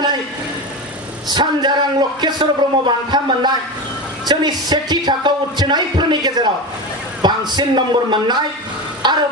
दिनै सानजारां लकेश्वर ब्रह्म बान्था मोननाय जोंनि सेथि थाखोआव उथ्रिनायफोरनि गेजेराव बांसिन नम्बर मोननाय आरो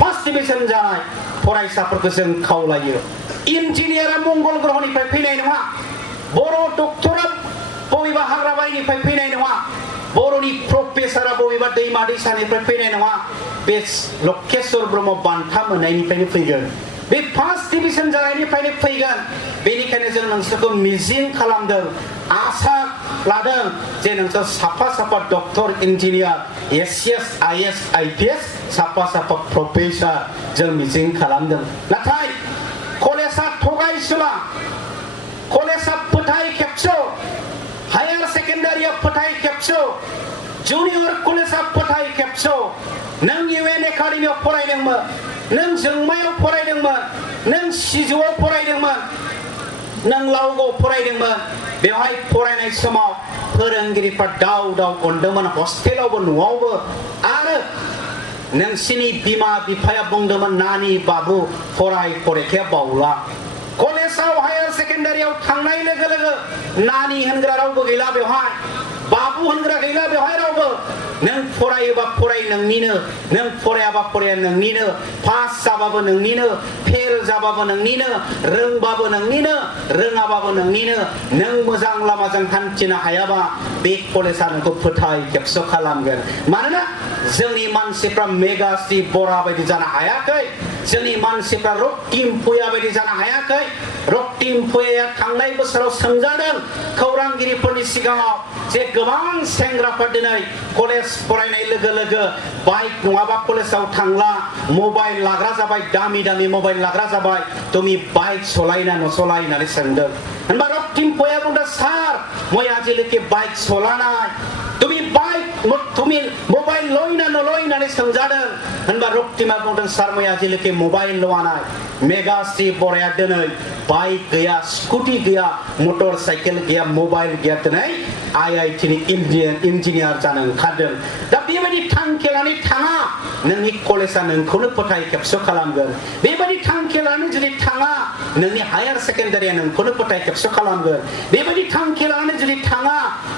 फार्स्ट डिभिजन जानाय फरायसाफोरखौ जों खावलायो। इन्जिनियारा मंगल ग्रहनिफ्राय फैनाय नङा, बर' डक्टरा बबेबा हाग्राबारिनिफ्राय फैनाय नङा, बर'नि प्रफेसारा बबेबा दैमा दैसानिफ्राय फैनाय नङा, बे लकेश्वर ब्रह्म बान्था मोननायनिफ्रायनो फैगोन, बे फार्स्ट डिभिजन जानायनिफ्रायनो फैगोन। बेनिखायनो जों नोंसोरखौ मिजिं खालामदों, आसा लादों जे नोंसोर साफा साफा doctor engineer ACS IAS IPS साफा साफा प्रफेसार जों मिजिं खालामदों। नाथाय कलेजा थगायसुला, कलेजा फोथाय खेबस', हायार सेकेन्डारिया फोथाय खेबस', जुनियर कलेजा फोथाय खेबस'। नों इउएन एकाडेमियाव फरायदोंमोन, नों जोंमायाव फरायदोंमोन, नों सिजौआव फरायदोंमोन, नों लावगाव फरायदोंमोन, बेवहाय फरायनाय समाव फोरोंगिरिफ्रा दाव दाव अनदोंमोन, हस्टेलावबो न'आवबो। आरो नोंसिनि बिमा बिफाया बुंदोंमोन नानि बाबु फराय फरेखाया बावला। कलेजाव हायार सेकेन्डारियाव थांनाय लोगो लोगो नानि होनग्रा रावबो गैला बेवहाय, बाबु होनग्रा गैला बेवहाय रावबो। नों फरायोबा फराय नोंनिनो, नों फरायाबा फराया नोंनिनो, पास जाबाबो नोंनिनो, फेल जाबाबो नोंनिनो, रोंबाबो नोंनिनो, रोङाबाबो नोंनिनो। नों मोजां लामाजों हान्थिनो हायाबा बे कलेजा नोंखौ फोथाय खेबस' खालामगोन। मानोना जोंनि मानसिफ्रा मेगाश्री बरा बायदि जानो हायाखै, जोंनि मानसिफ्रा रक्तिम पुया बायदि जानो हायाखै। रक्तिम पुयाया थांनाय बोसोराव सोंजादों खौरांगिरिफोरनि सिगाङाव जे गोबां सेंग्राफोर दिनै कलेज फरायनाय लोगो लोगो बाइक नङाबा कलेजाव थांला, मबाइल लाग्रा जाबाय, दामि दामि मबाइल लाग्रा जाबाय, तुमी बाइक चलाइना नचलाइ होननानै सोंदों। होनबा रक्तिम पुया बुंदों सार मैं आजिলৈके बाइक चलानाय, तुमी बाइक तुमी मोबाइल लयना नलय होननानै सोंजादों। होनबा रक्तिमा बुंदों सार मैं आजिলৈके मोबाइल लवानाय। मेगाश्री बराया दिनै बाइक गैया, स्कुटि गैया, मटर साइकेल गैया, मबाइल गैया, दिनै IIT नि इन्जिनियार जानो ओंखारदों। दा बेबायदि थांखि लानानै थाङा, नोंनि कलेजा नोंखौनो फोथाय खेबस' खालामगोन। बेबायदि थांखि लानानै जुदि थाङा, नोंनि हायार सेकेन्डारिया नोंखौनो फोथाय खेबस' खालामगोन। बेबायदि थांखि लानानै जुदि थाङा,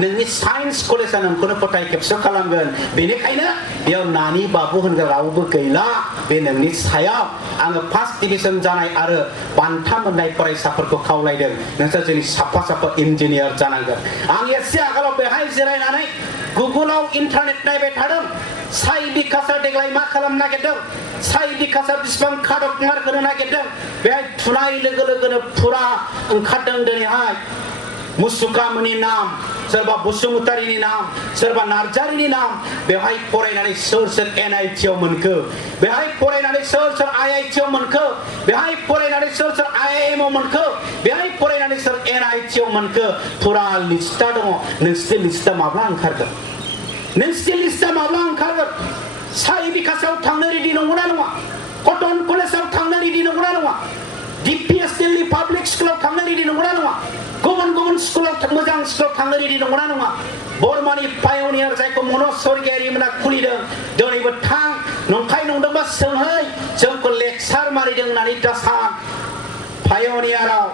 नोंनि साइन्स कलेजा नोंखौनो फोथाय खेबस' खालामगोन। बेनिखायनो बेयाव नानि बाबु होनग्रा रावबो गैला, बे नोंनि सायाव। आङो फार्स्ट डिभिजन जानाय आरो बान्था मोननाय फरायसाफोरखौ खावलायदों, नोंसोर जोंनि साफा साफा इन्जिनियार जानांगोन। आं एसे आगोलाव बेहाय जिरायनानै गुगोलाव इन्टारनेट नायबाय थादों, साइ बिकासआ देग्लाय मा खालामनो नागिरदों, साइ बिकासआ बेसेबां खादक मार्क होनो नागिरदों। बेहाय थुनाय लोगो लोगोनो फुरा ओंखारदों दिनैहाय मुसुखामोननि नाम, सोरबा बसुमतारीनि नाम, सोरबा नार्जारीनि नाम। बेवहाय फरायनानै सोर सोर NIT आव मोनखो, बेहाय फरायनानै सोर सोर IIT आव मोनखो, बेहाय फरायनानै सोर सोर IIM आव मोनखो, बेहाय फरायनानै सोर NIT आव मोनखो, फुरा लिस्टआ दङ। नोंसिनि लिस्टआ माब्ला ओंखारगोन? नोंसिनि लिस्टआ माब्ला ओंखारगोन? साइ बिकासआव थांनो रेडि नंगौना नङा? कटन कलेजाव थांनो रेडि नंगौना नङा? DPS दिल्ली पाब्लिक स्कुलाव थांनो रेडि नंगौना नङा? गुबुन गुबुन स्कुलाव मोजां स्कुलाव थांनो रेडि नंगौना नङा? बर्मानि पायनियार जायखौ मनज स्वर्गियारि मोना खुलिदों, दिनैबो थां, नंखाय नंदोंबा सोंहै, जोंखौ लेक्सार मारिदों होननानै दासान। पायनियाराव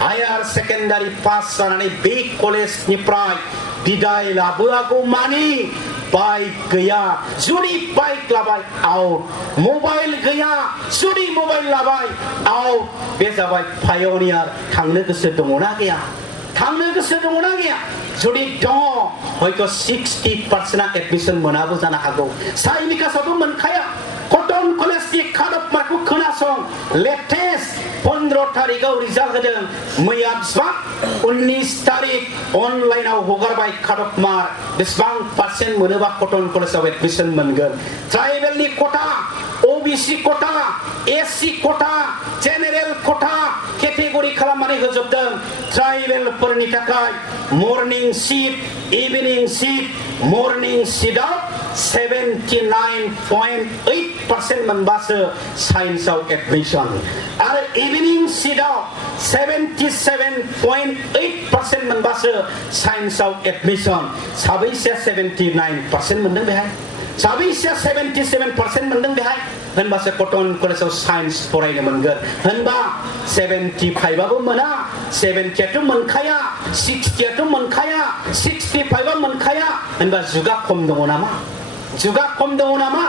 हायार सेकेन्डारि पास जानानै बे कलेजनिफ्राय बिदाय लाबोआगौ मानि बाइक गैया, जुदि बाइक लाबाय आउट, मबाइल गैया, जुदि मबाइल लाबाय आउट। बे जाबाय पायनियार। थांनो गोसो दङना गैया? थांनो गोसो दङना गैया? जुदि दङ, हयथ' 60%आ एडमिसन मोनाबो जानो हागौ, साइ बिकासआवबो मोनखाया। कटन कलेजनि काट अफ मार्कखौ खोनासं, लेटेस्ट 15 तारिखआव रिजाल्ट होदों, मैया बेसेबां 19 तारिख अनलाइनाव हगारबाय काट अफ मार्क, बेसेबां पार्सेन्ट मोनोबा कटन कलेजाव एडमिसन मोनगोन। ट्राइबेलनि quota, OBC quota, SC quota, general quota category खालामनानै होजोबदों। ट्राइबेलफोरनि थाखाय morning seat, evening seat, morning सिटआव 79.8% मोनबासो साइन्सआव एडमिसन, आरो इभिनिं सिटआव 77.8% मोनबासो साइन्सआव एडमिसन। साबैसेया 79% मोनदों बेहाय? साबैसेया 77% मोनदों बेहाय? होनबासो कटन कलेजाव साइन्स फरायनो मोनगोन होनबा 75 आबो मोना 70 आथ' मोनखाया 60 आथ' मोनखाया 65 आ मोनखाया होनबा जुगा खम दङ नामा जुगा खम दङ नामा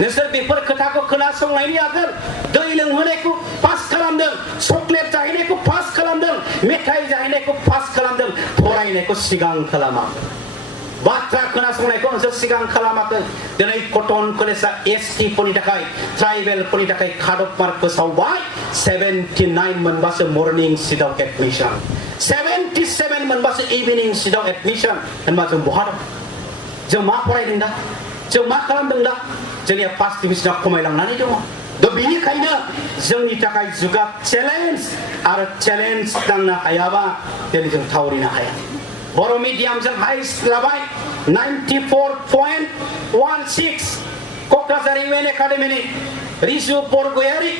नोंसोर बेफोर खोथाखौ खोनासंनायनि आगोल दै लोंहोनायखौ पास खालामदों चकलेट जाहैनायखौ पास खालामदों मेथाइ जाहैनायखौ पास खालामदों फरायनायखौ सिगां खालामा बाथ्रा खोनासंनायखौ नोंसोर सिगां खालामाखै दिनै कटन कलेजा एसटी फोरनि थाखाय ट्राइबेल फोरनि थाखाय काट अफ मार्क फोसावबाय 79 मोनबासो मर्निं सिटआव एडमिशन 77 मोनबासो इभिनिं सिटआव एडमिशन होनबा जों बहा दं जों मा फरायदों दा जों मा खालामदों दा जोंनिया फार्स्ट डिभिजनाव खमायलांनानै दङ दा बेनिखायनो जोंनि थाखाय जुगा चेलेन्ज आरो चेलेन्ज दांनो हायाबा दिनै जों थावरिनो हाया बर' मिडियामजों हाइस्ट लाबाय 94.16 क'क्राझार इउएन एकाडेमिनि रिजु बरगयारि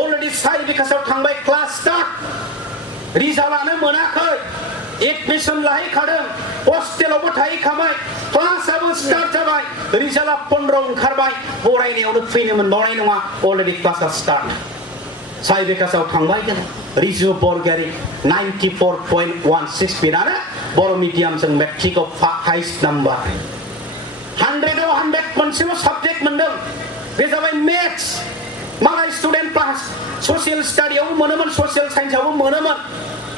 अलरेडि साइ बिकासाव थांबाय क्लास स्टार्ट रिजाल्टआनो मोनाखै एडमिशन लाहैखादों हस्टेलावबो थाहैखाबाय क्लासआबो स्टार्ट जाबाय रिजाल्टआ 15 ओंखारबाय फरायनायावनो फैनो मोनबावनाय नङा अलरेडि क्लासआ स्टार्ट साइ बिकासाव थांबाय दिनै रिजु बरगयारि 94.16 बेनानो बर' मिडियामजों मेट्रिकआव हाइस्ट नाम्बार 100आव 100 मोनसेल' साबजेक्ट मोनदों बे जाबाय मेथ्स मालाय स्टुडेन्टफ्रा ससियेल स्टाडियावबो मोनोमोन ससियेल साइन्सआवबो मोनोमोन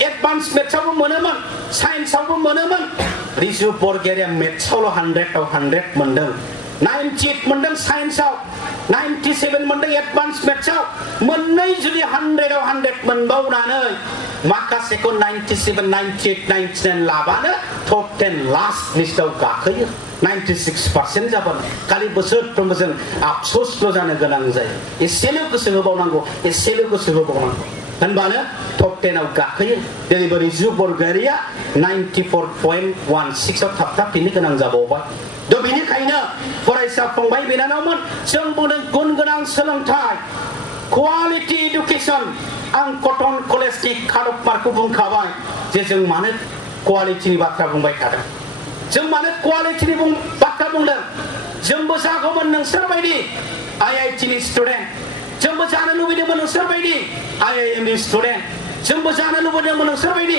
एडभान्स मेथ्सआवबो मोनोमोन साइन्सआवबो मोनोमोन रिजु बरगयारिया मेथ्सआवल' 100आव 100 मोनदों 98 मोनदों साइन्सआव 97 मोनदों एडभान्स मेथ्सआव मोननै जुदि 100आव 100 मोनबावनानै माखासेखौ 97 98 99 लाबानो टप 10 लास्ट लिस्टआव गाखोयो 96% जाबानो खालि बोसोरफ्रोमबो जों आफसोसल' जानो गोनां जायो एसेल' गोसो होबावनांगौ एसेल' गोसो होबावनांगौ होनबानो टप 10 आव गाखोयो दिनै रिजु बरगयारिया 94.16 आव थाबथाफिननो गोनां जाबावबाय दा बेनिखायनो फरायसा फंबाय बिनानावमोन जों बुंदों गुन गोनां सोलोंथाइ क्वालिटि इडुकेसन आं कटन कलेजनि काट अफ मार्कखौ बुंखाबाय जे जों मानो क्वालिटिनि बाथ्रा बुंबाय थादों जों मानो क्वालिटिनि बाथ्रा बुंदों जोंबो जागौमोन नोंसोर बायदि आईआईटिनि स्टुडेन्ट जोंबो जानो लुबैदोंमोन नोंसोर बायदि आईआईएमनि स्टुडेन्ट जोंबो जानो लुबैदोंमोन नोंसोर बायदि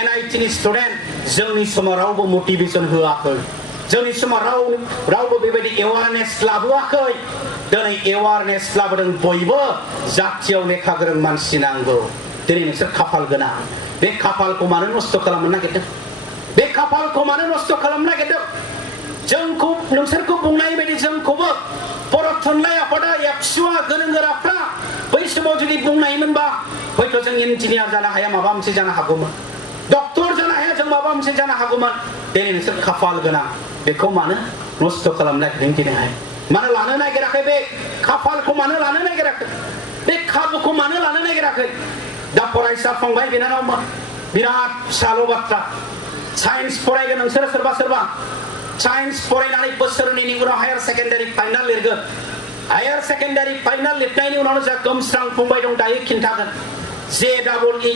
एनआईटिनि स्टुडेन्ट जोंनि समाव रावबो मटिभेसन होआखै जोंनि समाव रावबो बेबायदि एवारनेस लाबोआखै दिनै एवारनेस लाबोदों बयबो जाथियाव लेखा गोरों मानसि नांगौ दिनै नोंसोर खाफाल गोनां बे खाफालखौ मानो नस्थ' खालामनो नागिरदों बे खाफालखौ मानो नस्थ' खालामनो नागिरदों जोंखौ नोंसोरखौ बुंनाय बायदि जोंखौबो बर' थुनलाइ आफादा एबसुआ गोरों गोराफ्रा बै समाव जुदि बुंनायमोनबा हयथ' जों इन्जिनियार जानो हाया माबा मोनसे जानो हागौमोन डक्टर जानो हाया जों माबा मोनसे जानो हागौमोन दिनै नोंसोर खाफाल गोनां बेखौ मानो नस्थ' खालामनो नागिरदों दिनैहाय मानो लानो नागिराखै बे खाफालखौ मानो लानो नागिराखै बे खाबुखौ मानो लानो नागिराखै दा फरायसा फंबाय बिनानावमोन बिराद फिसाल' बाथ्रा साइन्स फरायगोन नोंसोर सोरबा सोरबा साइन्स फरायनानै बोसोरनैनि उनाव हायार सेकेन्डारि फाइनाल लिरगोन हायार सेकेन्डारि फाइनाल लिरनायनि उनावनो जा गोमस्रां फंबाय दं दायो खिन्थागोन JEE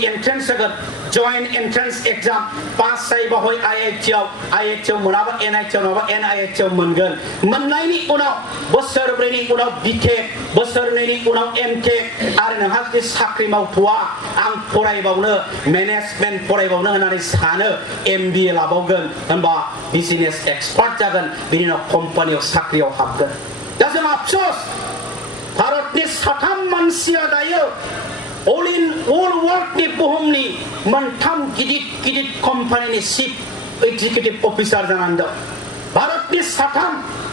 एन्ट्रेन्स जागोन जइन्ट एन्ट्रेन्स एग्जाम पास जायोबा हय आईआईटिआव मोनाबा एनआईटिआव नङाबा एनआईटिआव मोनगोन मोननायनि उनाव बोसोरब्रैनि उनाव बिटेक बोसोरनैनि उनाव एमटेक आरो नोंहा जुदि साख्रि मावथ'वा आं फरायबावनो मेनेजमेन्ट फरायबावनो होननानै सानो MBA लाबावगोन होनबा बिजनेस एक्सपार्ट जागोन बिनि उनाव कम्पानियाव साख्रियाव हाबगोन दा जों आफसोस भारतनि 3 मानसिया दायो all worldनि बुहुमनि मोनथाम गिदिर कम्पानिनि चिफ एक्जिकिउटिभ अफिसार जानानै दं भारतनि 3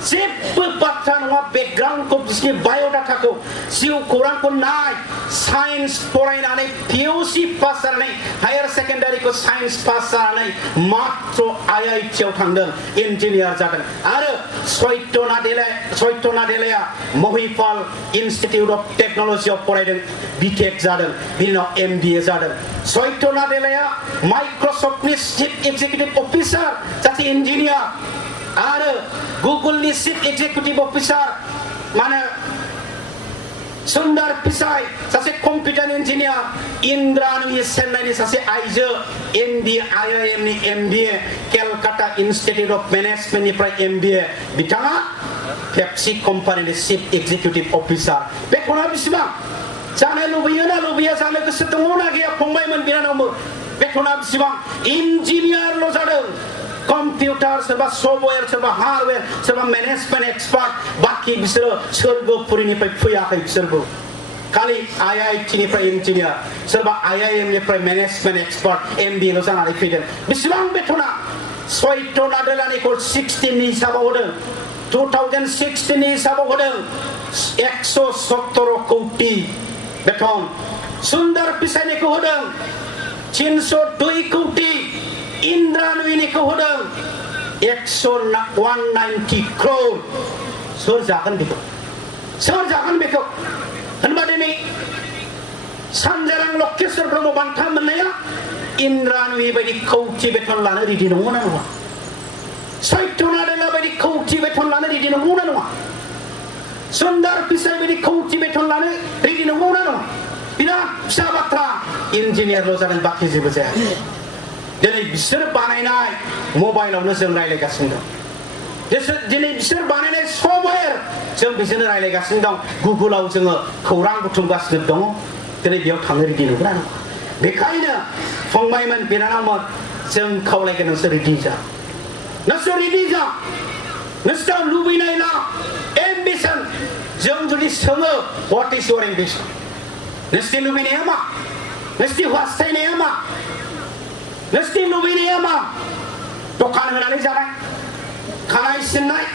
जेबो बाथ्रा नङा बेकग्राउन्डखौ बिसोरनि बाय'डाटाखौ जिउ खौरांखौ नाय साइन्स फरायनानै PUC पास जानानै हायार सेकेन्डारिखौ साइन्स पास जानानै मात्र आईआईटिआव थांदों इन्जिनियार जादों आरो सत्य नादेलाया महिपाल इनस्टिट्यूट अफ टेक्न'लजियाव फरायदों बिटेक जादों बिनि उनाव MBA जादों सत्य नादेलाया माइक्रसफ्टनि चिफ एक्जिकिउटिभ अफिसार सासे इन्जिनियार आरो गुगलनि चिफ एक्जिकिउटिभ अफिसार माने सुन्दर पिचाई सासे कम्पिउटार इन्जिनियार इन्द्राणी चेन्नाईनि सासे आइजो MBA IIMनि MBA केलकाता इन्स्टिट्यूट अफ मेनेजमेन्टनिफ्राय MBA बिथाङा पेप्सि कम्पानिनि चिफ एक्जिकिउटिभ अफिसार बेथना बेसेबां जानो लुबैयो ना लुबैया जानो गोसो दङ ना गैया फंबायमोन बिनानावमोन बेथना बेसेबां इन्जिनियारल' जादों कम्पिउटार सोरबा सफ्टवेयर सोरबा हार्डवेयर सोरबा मेनेजमेन्ट एक्सपार्ट बाखि बिसोरो सोरगोफुरिनिफ्राय फैयाखै बिसोरबो खालि IIT निफ्राय इन्जिनियार सोरबा IIM निफ्राय मेनेजमेन्ट एक्सपार्ट MBA ल' जानानै फैदों बेसेबां बेथना सैत्य नाडेलानिखौ 16 नि हिसाबाव होदों 2016 नि हिसाबाव होदों 117 कोटी बेथन सुन्दर पिचाइनिखौ होदों 302 कोटी इंद्रा नुयिनिखौ होदों 190 crore सोर जागोन बेखौ होनबा दिनै सानजारां लकेश्वर ब्रह्म बान्था मोननाया इंद्रा नुयि बायदि कौटि बेथन लानो रेडि नंगौना नङा सैत्य नाडेला बायदि कौटि बेथन लानो रेडि नंगौना नङा सुन्दर पिचाइ बायदि कौटि बेथन लानो रेडि नंगौना नङा बिराद फिसा बाथ्रा इन्जिनियारल' जादों बाखि जेबो जायाखै दिनै बिसोर बानायनाय मबाइलावनो जों रायलायगासिनो दं दिनै बिसोर बानायनाय सफ्टवेयर जों बिजोंनो रायलायगासिनो दं गुगोलाव जोङो खौरां बुथुमगासिनो दङ दिनै बेयाव थांनो रेडि नंगौना नङा बेखायनो फंबायमोन बिनानावमोन जों खावलायगोन नोंसोर रेडि जा नोंसोर लुबैनाय ना एम्बिशन जों जुदि सोङो व्हाट इज योर एम्बिशन नोंसोरनि लुबैनाया मा नोंसोरनि हास्थायनाया मा नोंसोरनि लुबैनाया मा दखान होनानै जानाय खानाय सिननाय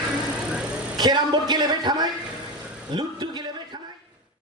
केराम बर्ड गेलेबाय थानाय लुदु